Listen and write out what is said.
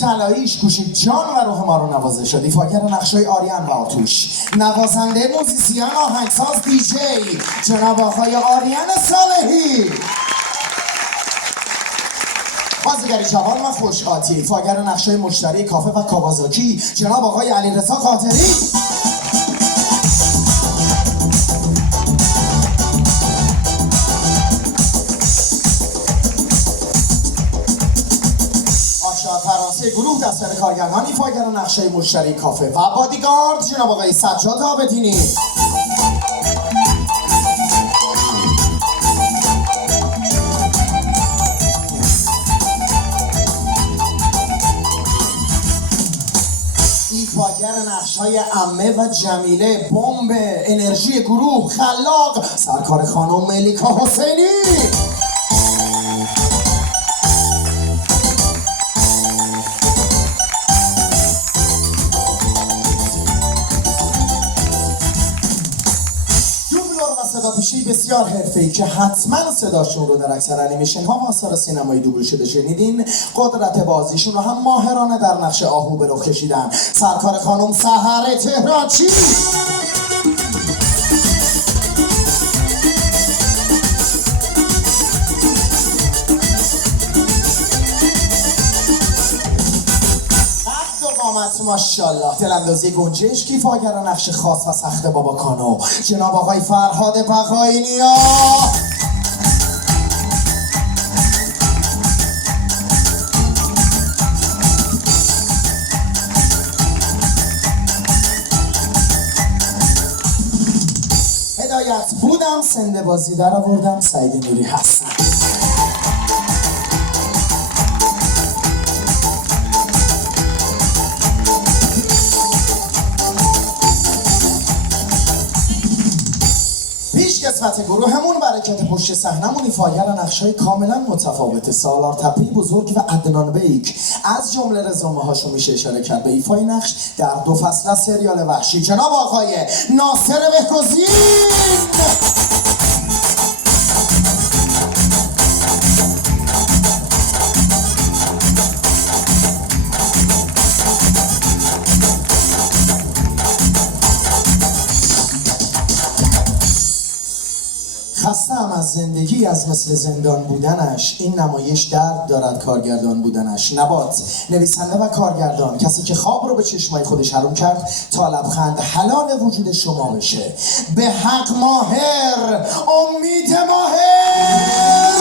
طلاییش کوشید جان و روح ما رو نوازه شد. ایفاگر نقشای آریان و آتوش، نوازنده موزیسین آهنگساز دیجی جناب آقای آریان صالحی، بازیگری جوان و خوش‌خاطی ایفاگر نقشای مشتری کافه و کاوازاکی جناب آقای علیرضا قادری، فرانسه گروه دفتر کارگردان ایفاگر نقشای مشتری کافه و بادیگارد جناب آقای سجاد عابدینی، ایفاگر نقشای عمه و جمیله بمب انرژی گروه خلاق سرکار خانم ملیکا حسینی، صدا پیشی بسیار حرفه‌ای که حتما صداشون رو در اکثر انیمیشن ها و آثار سینمایی دوبله شده شنیدین. قدرت بازیشون رو هم ماهرانه در نقش آهو به رخ کشیدن سرکار خانم سحر تهرانچی، ماشاءالله دلاندازی گنجش کیفاگر نقش خاص و سخت بابا کانو جناب آقای فرهاد بقایی نیا، هدایت بودم سنده بازی در آوردم سعید نوری هستم. قسمت گروهمون برکت پشت صحنمون ایفاگر نقشای کاملا متفاوته. سالار تپی بزرگ و عدنان بیک از جمله رزومه هاشو میشه اشاره کرد به ایفای نقش در 2 فصل از سریال وحشی جناب آقای ناصر بهروزی، خستم از زندگی از مثل زندان بودنش، این نمایش درد دارد کارگردان بودنش. نبات نویسنده و کارگردان، کسی که خواب رو به چشمای خودش حروم کرد تا لبخند حلال وجود شما بشه. به حق ماهر، امید ماهر.